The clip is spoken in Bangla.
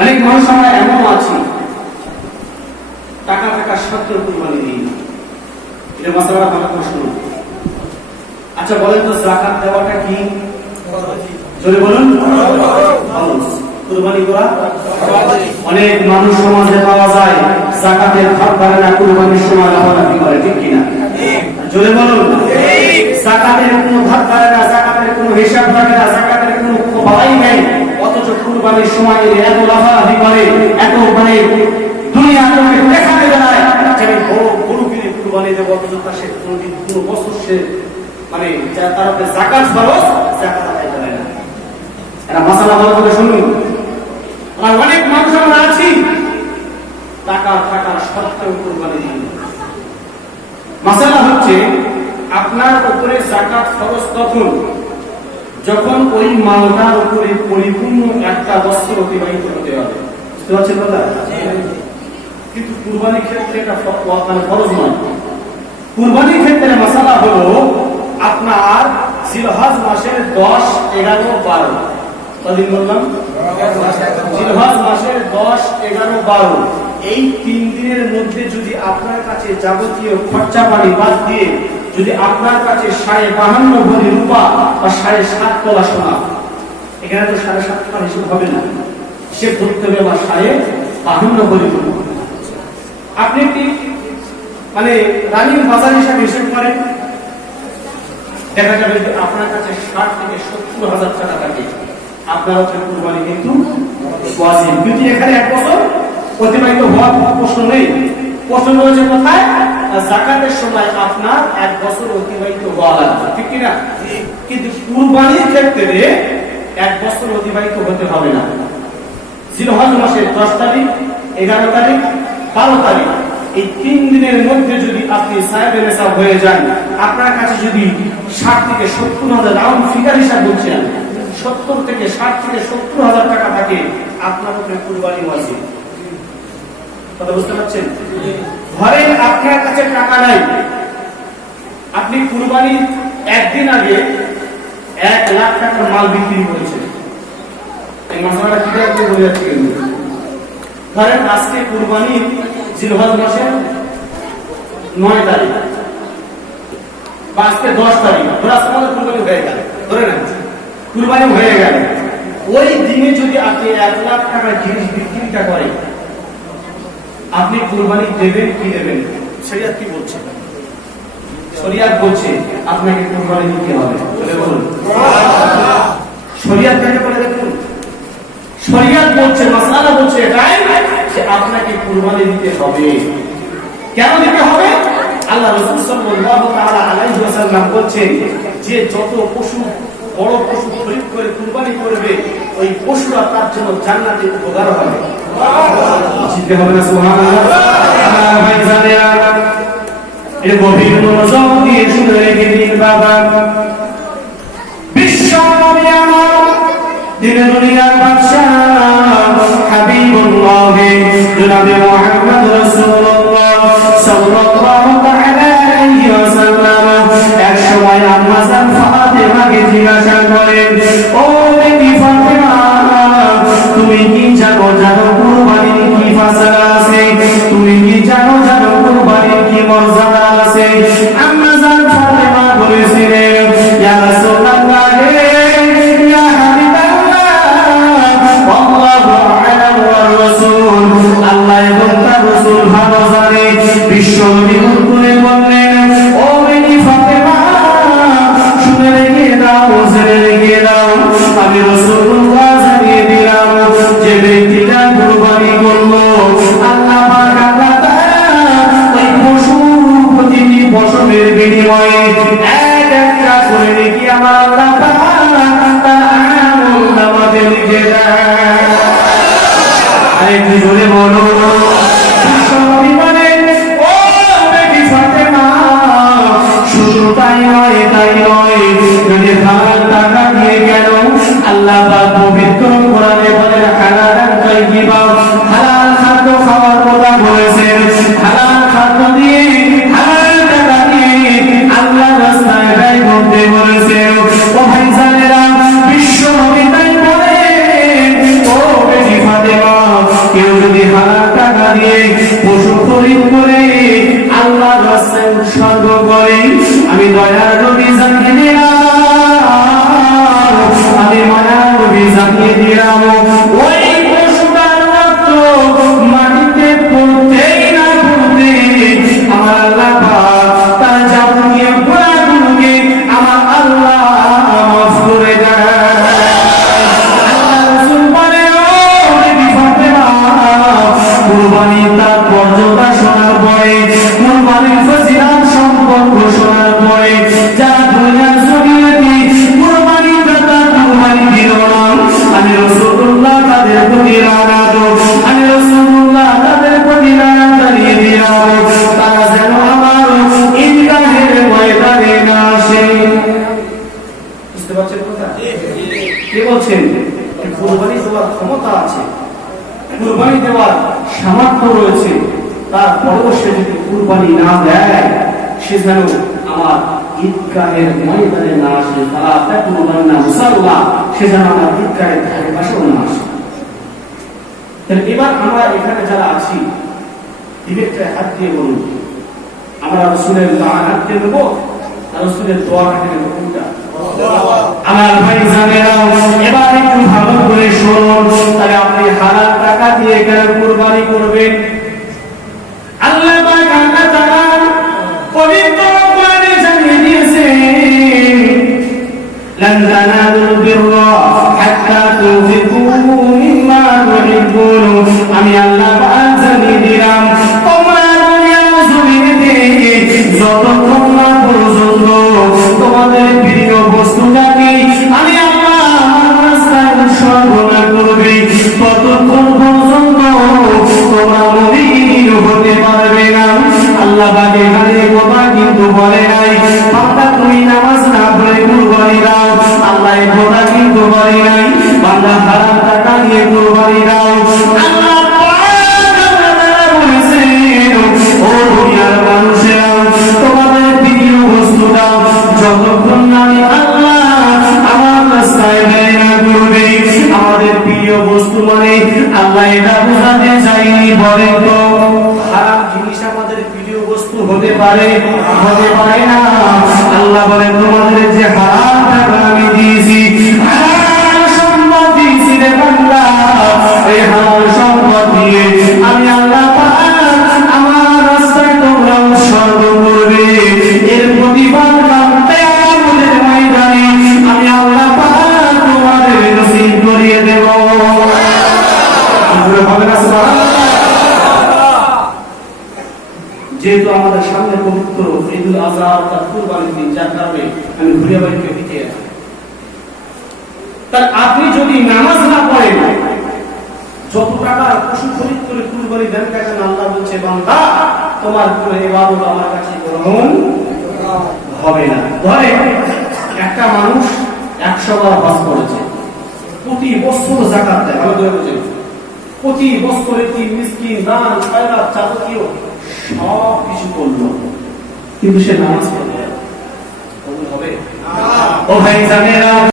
অনেক মানুষ আমরা এমন আছি টাকা টাকা সত্ত্বেও কুরবানি দিই না। এটা মাসালা ভালো প্রশ্ন। আচ্ছা বলেন তো যাকাত দেওয়াটা কি? জোরে বলুন। কুরবানি করা অনেক মানুষ সমাজে পাওয়া যায় যাকাতের ভাগ পারে না, কুরবানির সময় লাফালাফি করে, ঠিক কিনা? জোরে বলুন। যাকাতের কোনো ভাগ পারে না, যাকাতের কোনো হিসাব রাখে না, যাকাতের কোনো খবরই নেই, অথচ কুরবানির সময় এত লাফালাফি করে, এত মানে দুনিয়া তোমাকে দেখাতে বেড়ায় যে আমি বড় গরু কিনে কুরবানি দেবো, অথচ তার সে কোনোদিন কোনো বছর সে মানে তার উপরে যাকাত ফরজ, যাকাত আদায় করে না। এটা মাসালা ভালো করে শুনুন। আর অনেক মানুষ আমরা আছি টাকা টাকা সত্ত্বেও কুরবানি দিই না। মাসালা হচ্ছে আপনার উপরে যাকাত ফরজ তখন যখন ওই মালটার উপরে পরিপূর্ণ একটা বছর অতিবাহিত হতে হবে। বুঝতে পারছেন কথা? কিন্তু কুরবানির ক্ষেত্রে এটা ফরজ নয়। কুরবানির ক্ষেত্রে মাসালা হলো আপনার জিলহজ মাসের 10, 11, 12 কদিন বললাম? জিলহজ মাসের 10, 11, 12 এই 3 দিনের মধ্যে যদি আপনার কাছে যাবতীয় খরচা পানি বাদ দিয়ে যদি আপনার কাছে 52.5 ভরি রূপা বা 7.5 তোলা সোনা, এখানে তো 7.5 তোলা হিসেব হবে না, সে ধরতে হবে বা 52 ভরি রূপা। আপনি কি মানে রানিং বাজার হিসাবে হিসেব করেন, দেখা যাবে যে আপনার কাছে 60 থেকে 70 হাজার টাকা থাকে, আপনার উপরে কুরবানি কিন্তু ওয়াজিব। কিন্তু এখানে 1 বছর অতিবাহিত হওয়ার প্রশ্ন নেই। প্রশ্ন রয়েছে কোথায়? যাকাতের সময় আপনার 1 বছর অতিবাহিত হওয়া লাগবে, ঠিক কিনা? কিন্তু কুরবানির ক্ষেত্রে 1 বছর অতিবাহিত হতে হবে না। জিলহজ মাসের 10 তারিখ, 11 তারিখ, 12 তারিখ এই 3 দিনের মধ্যে যদি আপনি সাহেবে নেশাব হয়ে যান, আপনার কাছে যদি 60 থেকে 70 হাজার, রাউন্ড ফিগার হিসাব বলছেন, 70 থেকে 60 থেকে 70 হাজার টাকা থাকে, আপনার উপরে কুরবানি ওয়াজিব। কথা বুঝতে পারছেন? ধরেন আপনার কাছে টাকা নাই, আপনি কুরবানির একদিন আগে 1 লাখ টাকার মাল বিক্রি করেছেন। এই মাসলাটা কি দেখতে বলে যাচ্ছে? ধরেন আজকে কুরবানি জিলহজ মাসের 9 তারিখ বা আজকে 10 তারিখ, ধরে আজকে আমাদের কুরবানি হয়ে গেল, ধরে না কুরবানি হয়ে গেল, ওই দিনে যদি আপনি 1 লাখ টাকার জিনিস বিক্রিটা করেন, আপনি কুরবানি দেবেন কি দেবেন? শরীয়ত কি বলছে? শরীয়ত বলছে আপনাকে কুরবানি দিতে হবে। বলুন শরীয়ত কেন বলে? দেখুন শরীয়ত বলছে, মাসআলা বলছে এটাই যে আপনাকে কুরবানি দিতে হবে। কেন দিতে হবে? আল্লাহ রাসূল সাল্লাল্লাহু তাআলা আলাইহি ওয়াসাল্লাম বলছেন যে যত পশু বড় পশু খরিদ করে কুরবানি করবে, ওই পশুরা তার জন্য জান্নাতে উপকার হবে। জিতে হবে না? সুবহানাল্লাহ। ভাই জানেরা এই গভীর মনোযোগ দিয়ে শুনে রেখে দিন বাবা। বিশ্ব নবী আমার দিনে দুনিয়ার বাদশাহ হাবিবুল্লাহ জনাবে মুহাম্মদ রাসূলুল্লাহ সাল্লাল্লাহু তাআলা আলাইহি ওয়াসাল্লাম এক সময় আম্মা জান ফাতেমাকে জিজ্ঞাসা করেন, ও বেটি ফাতেমা, তুমি কি জানো কুরবানির কি ফাসালা আছে? তুমি কি জানো কুরবানির কি মর্যাদা আছে? আম্মা জান ফাতেমা বলেছিলেন, ইয়া রাসূলুল্লাহ, ইয়া হাবিবাল্লাহ, দিয়ে পশু খরিদ করে আল্লাহর রাস্তায় উৎসর্গ করে। আমি দয়ার নবী জানিয়ে দিলাম, আমি মায়ার নবী জানিয়ে দিলাম, ওই পশুটার রক্ত মাটিতে পড়তেই না পড়তে আমার আল্লাহ পাক তার যাবতীয় গুনাহগুলোকে আমার আল্লাহ মাফ করে দেয়। কুরবানি তার মর্যাদা শোনার পরে, কুরবানির ফজিলত সম্পর্ক শোনার পরে যারা দুনিয়ার জমিনে কুরবানি দাতা কুরবানি দিল না, আমি রাসূলুল্লাহ তাদের প্রতি লানত, আমি রাসূলুল্লাহ তাদের প্রতি লানত জানিয়ে দিলাম, তারা যেন আমার ঈদগাহের ময়দানে না আসে। বুঝতে পারছেন কথা? কে বলছেন? কুরবানি দেওয়ার ক্ষমতা আছে, কুরবানি দেওয়ার সামর্থ্য রয়েছে, তারপরেও সে যদি কুরবানি না দেয় সে যেন আমার ঈদগাহের ময়দানে না আসে, তারা তাকুরবান্না মুসাল্লাহ, সে যেন আমার ঈদগাহের ধারে পাশেও না আসে। তাহলে এবার আমরা এখানে যারা আছি বিবেকটা হাত দিয়ে বলুন, আমরা রাসূলের লানত দেব আর রাসূলের দোয়া নেব কোনটা? আমার ভাই জানেরা এবার একটু ভালো করে শুনুন, তাহলে আপনি হালাল টাকা দিয়ে কেন কুরবানি করবেন? আল্লাহ পাক আল্লাহ তাআলা পবিত্র কোরআনে জানিয়ে দিয়েছেন, লান তানালুল বিররা হাত্তা তুনফিকু মিম্মা তুহিব্বুন। আমি আল্লাহ পাক জানিয়ে দিলাম, তোমরা দুনিয়ার জমিনে যতক্ষণ না পর্যন্ত তোমাদের প্রিয় বস্তুটাকে আমি আল্লাহ আমার রাস্তায় উৎসর্গ না করবে, ততক্ষণ পর্যন্ত তোমরা মুমিন হতে পারবে না। আল্লাহ পাক এখানে কথা কিন্তু বলে নাই বান্দা তুমি নামাজ না পড়ে কুরবানি দাও, আল্লাহ এই কথা কিন্তু বলে নাই বান্দা হারাম টাকা দিয়ে কুরবানি দাও। আল্লাহ পাক বলেছেন, ও দুনিয়ার মানুষেরা তোমাদের প্রিয় বস্তু দাও, যতক্ষণ আমি আল্লাহ আমার রাস্তায় ব্যয় না করবে। আমাদের প্রিয় বস্তু মানে আল্লাহ এটা বোঝাতে চাইনি, বলে তো হারাম জিনিস আমাদের প্রিয় বস্তু হতে পারে? হতে পারে না। আল্লাহ বলে তোমাদের যে হারাম টাকা আমি দিয়েছি, হারাম সম্পদ দিয়েছি রে বান্দা, এই হারাম সম্পদ দিয়ে আমি আল্লাহ পাক আমার রাস্তায় তোমরা উৎসর্গ করবে, এর প্রতিফল কিয়ামতের ময়দানে আমি আল্লাহ পাক তোমাদের নসিব করিয়ে দেব। যেহেতু আমাদের সামনে পবিত্র ঈদুল আযহা অর্থাৎ কুরবানির দিন, যার কারণে আমি ঘুরে বাড়িতে দিতে আসি, তার আপনি যদি নামাজ না পড়েন, যত টাকা পশু খরিদ করে কুরবানি দেন কেন, আল্লাহ বলছে বান্দা তোমার পুরো ইবাদত আমার কাছে গ্রহণ হবে না। ধরে একটা মানুষ 100 বার হজ করেছে, প্রতি বছর যাকাত দেয়, ভালো করে বুঝেন, প্রতি বছর এতিম মিসকিন দান খয়রাত যাবতীয় সব কিছু করলো, কিন্তু সে নামাজ পড়ে না, হবে? ও ভাই জানেরা